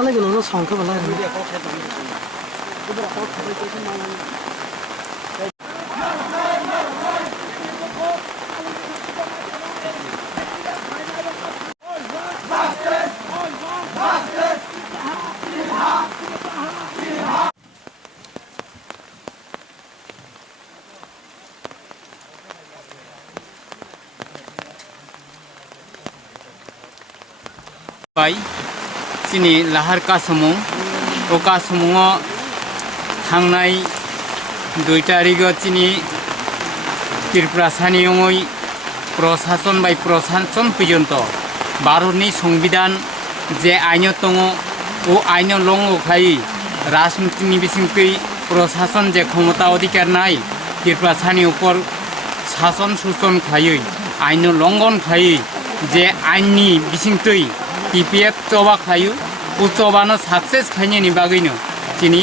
সালে গেল সংখ্যা বলা बाई चिनी लाहार का समूह ओ का समूह थांनाय 2 तारिख चिनी त्रिपुरा सानियङै प्रशासन बाय प्रशासन पर्यन्त भारतनि संविधान जे आइन दङ ओ आइन लंघखाय राजनीतिनि बिथिंखै प्रशासन जे क्षमता अधिकार नाय त्रिपुरा सानि ऊपर शासन शोषण खायै आइन लंघन खायै जे आइननि बिथिंखै PPF coba kayu, coba no sukses kayaknya nih bagainya. Sini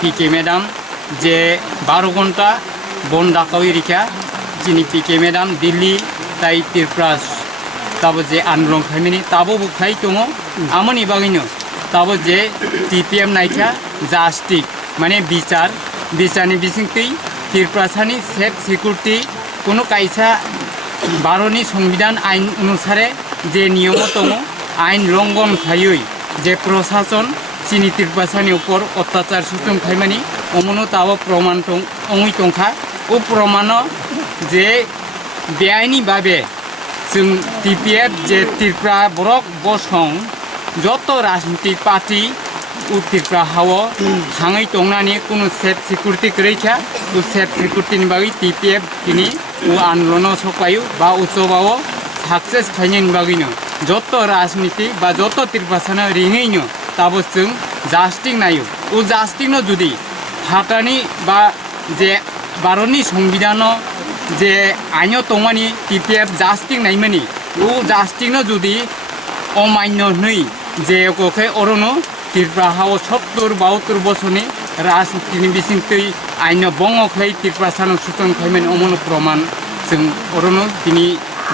PK Madam je baru gonta bonda kawi rika. Sini PK Madam Delhi tai Tripura tabo je anlong kami nih tabo bukai cungo aman nih bagainya. Tabo je TPM naiknya jastik, mana bicar nih bising ti Tripura sani safe security kono kaisa baru nih সংবিধান ain অনুসারে je নিয়ম tongo आइन लंघन खायै जे प्रशासन चिनी त्रिपुरानि ऊपर अत्याचार शोषण खायमानि अमनो ताबो प्रमाण अंगै तंखा ओ प्रमाण जे बेआइनि भाबे जों TPF जे त्रिपुरा बरक बसं जत राजनीतिक पार्टी उ त्रिपुरा हाव थाङै तंनानि कुनु सेफ सिकिउरिटी गैखा उ सेफ सिकिउरिटीनि बागै TPF किनि उ आन्दोलन सकायो बा उत्सवाव सक्सेस खायनायनि बागैनो যত রাজনীতি বা যত ত্রিপুরা রিঙেইনো তাবো जों জাস্টিং নাইও ও জাস্টিং যদি ভাটানি বা যে ভারতনি সংবিধান যে আইন তমানি TPF জাস্টিং নাইমানি ও জাস্টিং যদি অমান্য নই যে ওকে অরনো ত্রিপুরা হাও 70-72 বছরনি রাজনীতিनि बिथिंखै आइन बंगखै ত্রিপুরা सानो सुतन खायमानि अमनो प्रमाण जों अरनो दिनि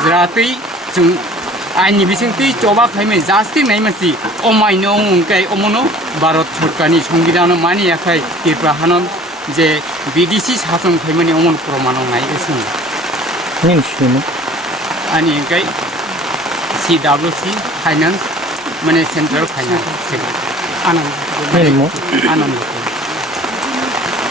जाहाथे जों आइननि बिथिंखै चबा खायमै जास्टिं नायमासि अमायनो उनखाय अमनो भारत सरकारनि संविधान मानियाखै त्रिपुरा हानो जे बिदेशि शासन खायमानि अमन प्रमाण नायगासिनो मिन्थियोमोन आनि उनखाय CWC फाइनान्स माने सेन्ट्रेल फाइनान्स आनन्द